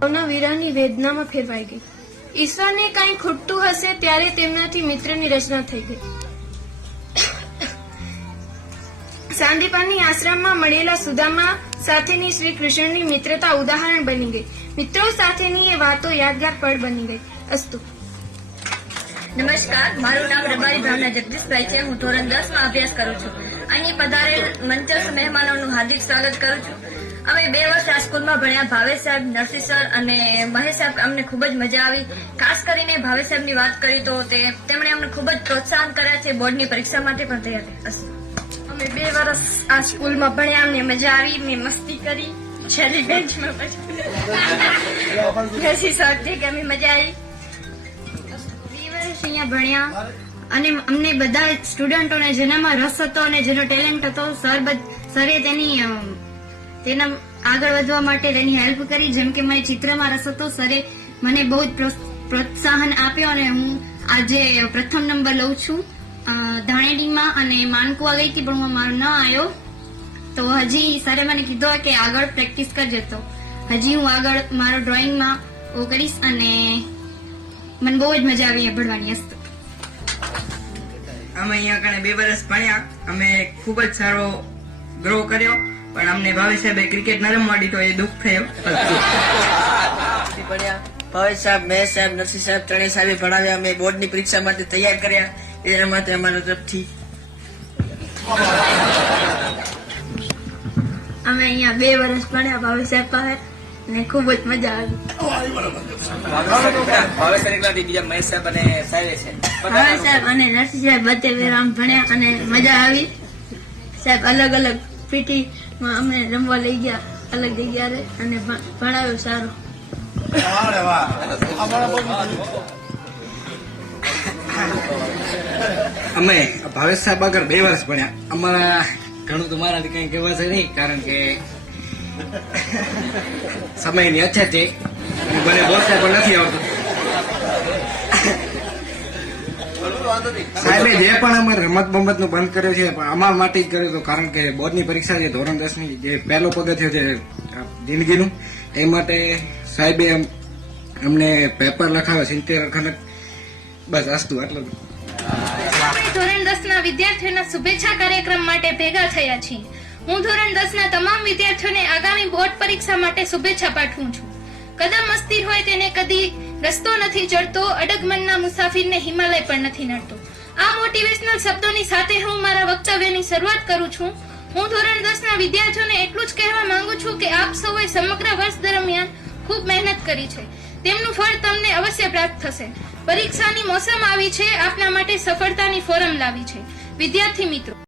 ભાવના વીરાની વેદનામાં ફેરવાઈ ગઈ. ઈશ્વરને કાંઈ ખૂટતું હશે ત્યારે તેમનાથી મિત્રની રચના થઈ ગઈ. સાંદીપાની આશ્રમમાં મળેલા સુદામા સાથેની શ્રી કૃષ્ણની મિત્રતા ઉદાહરણ બની ગઈ. મિત્રો સાથેની એ વાતો યાદગાર પળ બની ગઈ. અસ્તુ. નમસ્કાર, મારું નામ રબારી ભાવના જગદીશભાઈ છે. હું ધોરણ દસમાં અભ્યાસ કરું છું. અહીં પધારેલ મંચસ્થ મહેમાનોનું હાર્દિક સ્વાગત કરું છું. અમે બે વર્ષ આ સ્કૂલમાં ભણ્યા ભાવેશ સાહેબ નરસિંહ સર અને મહેશ સાહેબ અમને ખૂબ જ મજા આવી. ખાસ કરીને ભાવેશ સાહેબની વાત કરી તો તે તેમણે અમને ખૂબ જ પ્રોત્સાહન કર્યા છે બોર્ડની પરીક્ષા માટે પણ તૈયાર અમે બે વર્ષ આ સ્કૂલમાં ભણ્યા અમને મજા આવી મેં મસ્તી કરી. છેલ્લી બેન્ચમાં પછી. નરસિંહ સરથી કે અમે મજા આવી. બે વર્ષ અહીંયા ભણ્યા અને અમને બધા સ્ટુડન્ટોને જેનામાં રસ હતો અને જેનો ટેલેન્ટ હતો સર સરે તેની તેના આગળ વધવા માટે તેની હેલ્પ કરી. જેમ કે મને ચિત્રમાં રસ હતો, સરે મને બહુ જ પ્રોત્સાહન આપ્યો અને હું આજે પ્રથમ નંબર લઉં છું. ધાણેડીમાં અને માનકુવા ગઈ હતી પણ હું મારો ન આવ્યો. તો હજી સરે મને કીધો કે આગળ પ્રેક્ટિસ કરજે તો. હજી હું આગળ મારો ડ્રોઈંગમાં ઓ કરીશ અને મને બહુ જ મજા આવી ભણવાની અસ્તુ અમે અહીંયા કણે બે વર્ષ ભણ્યા. અમે ખૂબ જ સારો ગ્રો કર્યો. પણ અમને ભાવેશ સાહેબે ક્રિકેટ ન રમવા દીધો એ દુઃખ થયો. ભાવેશ સાહેબ મેં સાહેબ નરસિંહ સાહેબ ત્રણેય સાહેબે ભણાવ્યા. અમે બોર્ડની પરીક્ષા માટે તૈયાર કર્યા. એના માટે અમારા તરફથી અમે અહીંયા બે વર્ષ ભણ્યા ભાવેશ સાહેબ પાસે. અને ખૂબ જ મજા આવી. બીજા મહેશ સાહેબ અને સાહેબ છે. ભાવેશ સાહેબ અને નરસિંહ સાહેબ બધે આમ ભણ્યા અને મજા આવી. સાહેબ અલગ અલગ પીટી અમને રમવા લઈ ગયા અલગ જગ્યાએ અને ભણાવ્યો સારો. અમે ભાવેશ સાહેબ આગળ બે વર્ષ ભણ્યા. અમારા ઘણું તો મારાથી કઈ કહેવાશે નહીં કારણ કે સમયની અછત છે. મને બોલતા પણ નથી આવતું સાહેબે જે પણ અમે રમત બમતનું બંધ કર્યું છે, પણ માટે કર્યું હતું, કારણ કે બોર્ડની પરીક્ષા છે ધોરણ દસની જે પહેલો પગથિયો છે જિંદગીનું એ માટે સાહેબે અમને પેપર લખાવે સિત્તેર અખંડ. બસ આસ્તુ આટલું. ધોરણ દસ ના વિદ્યાર્થીઓના શુભેચ્છા કાર્યક્રમ માટે ભેગા થયા છીએ. હું ધોરણ દસ ના તમામ વિદ્યાર્થીઓને આગામી બોર્ડ પરીક્ષા માટે શુભેચ્છા પાઠવું છું. કદમ અસ્થિર હોય તેને કદી રસ્તો નથી ચડતો, અડગમનના મુસાફિરને હિમાલય પણ નથી નડતો. આ મોટિવેશનલ શબ્દોની સાથે હું મારા વક્તવ્યની શરૂઆત કરું છું. હું ધોરણ દસ ના વિદ્યાર્થીઓને એટલું જ કહેવા માંગુ છું કે આપ સૌએ સમગ્ર વર્ષ દરમિયાન ખૂબ મહેનત કરી છે. તેમનું ફળ તમને અવશ્ય પ્રાપ્ત થશે. પરીક્ષાની મોસમ આવી છે. આપના માટે સફળતાની ફોરમ લાવી છે. વિદ્યાર્થી મિત્રો.